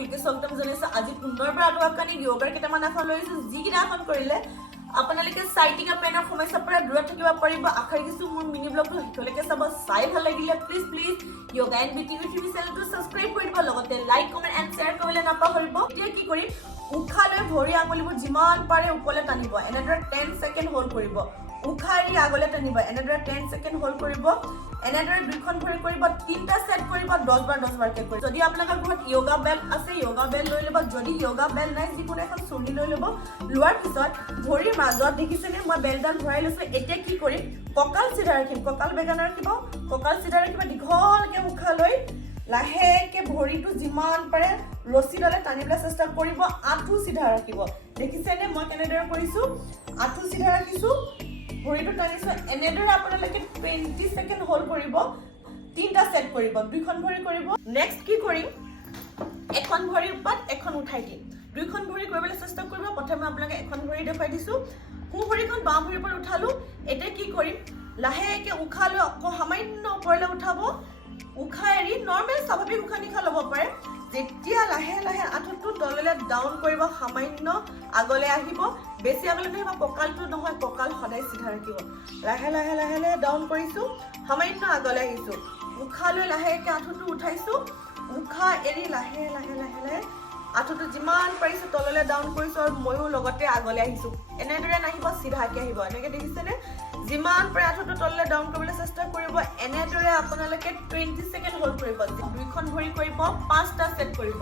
ফুলকে স্বাগতম জনাইছো আজি পুনৰবাৰ আপোনালোকৰ কাৰণে যোগাৰ কেইটামান আসন লৈছো যি কিটা আসন কৰিলে আপোনালোকে সাইটিকা পেনৰ সমস্যাৰ পৰা দূৰত থাকিব পাৰিব আশা ৰাখিছো মোৰ মিনি ব্লগটো হেতলৈকে চাব চাই ভাল লাগিলে please yoga and beauty YouTube চেনেলটো সাবস্ক্ৰাইব কৰি দিব লগতে লাইক কমেন্ট এণ্ড শেয়াৰ কৰিবলৈ নাপাহৰিব এতিয়া কি কৰিম উখালৈ ভৰি আঙুলিবোৰ যিমান পাৰে ওপৰলৈ টানিব এনেদৰে 10 সেকেন্ড হোল্ড কৰিব উখাৰি আগলৈ টানিব এনেদৰে 10 সেকেন্ড হোল্ড কৰিব এনেদৰে দুইখন ভৰি কৰিব তিনটা সেট কৰিব 10 বাৰ কে কৰিব যদি আপোনালোকৰ ঘৰত যোগা বেল আছে যোগা বেল লৈ ল'ব যদি যোগা বেল নাই যিকোনো এখন চুৰ্ণি লৈ ল'ব লোৱাৰ পিছত ভৰিৰ মাজত দেখিছেনে মই বেলডাল ভৰাই লৈছো এতিয়া কি কৰিম কঁকাল চিধা ৰাখিম কঁকাল বেগানা ৰাখিব কঁকাল চিধা ৰাখিব দীঘলকে উখা লৈ লাহেকে ভৰিটো যিমান পাৰে ৰছীডালে টানিবলৈ চেষ্টা কৰিব আঁঠু চিধা ৰাখিব দেখিছেনে মই কেনেদৰে কৰিছো আঁঠু চিধা ৰাখিছো ভৰিটো টানিছো এনেদৰে আপোনালোকে 20 সেকেন্ড হোল্ড কৰিব তিনটা সেট কৰিব দুইখন ভৰি কৰিব নেক্সট কি কৰিম এখন ভৰিৰ ওপৰত এখন উঠাই দিম দুইখন ভৰি কৰিবলৈ চেষ্টা কৰিব প্ৰথমে আপোনালোকে এখন ভৰি দেখাই দিছো হু ভৰিখন বাম ভৰিৰ ওপৰত উঠালো এতিয়া কি কৰিম লাহেকে উখালৈ সামান্য ওপৰলৈ উঠাব উখা এৰি নৰ্মেল স্বাভাৱিক উখা নিখা ল'ব পাৰে যেতিয়া লাহে লাহে আঁঠুটো তললৈ ডাউন কৰিব সামান্য আগলৈ আহিব বেছি আগলৈ নাহিব কঁকালটো নহয় কঁকাল সদায় চিধা ৰাখিব লাহে লাহে লাহে লাহে ডাউন কৰিছো সামান্য আগলৈ আহিছো উখালৈ লাহেকে আঁঠুটো উঠাইছো উখা এৰি লাহে লাহে লাহে লাহে আঁঠুটো যিমান পাৰিছো তললৈ ডাউন কৰিছো আৰু ময়ো লগতে আগলৈ আহিছো এনেদৰে নাহিব চিধাকে আহিব এনেকে দেখিছেনে যিমান পাৰে আঁঠুটো তললৈ ডাউন কৰিবলৈ চেষ্টা কৰিব এনেদৰে আপোনালোকে 20 সেকেন্ড হোল্ড কৰিব দুইখন ভৰি কৰিব 5টা সেট কৰিব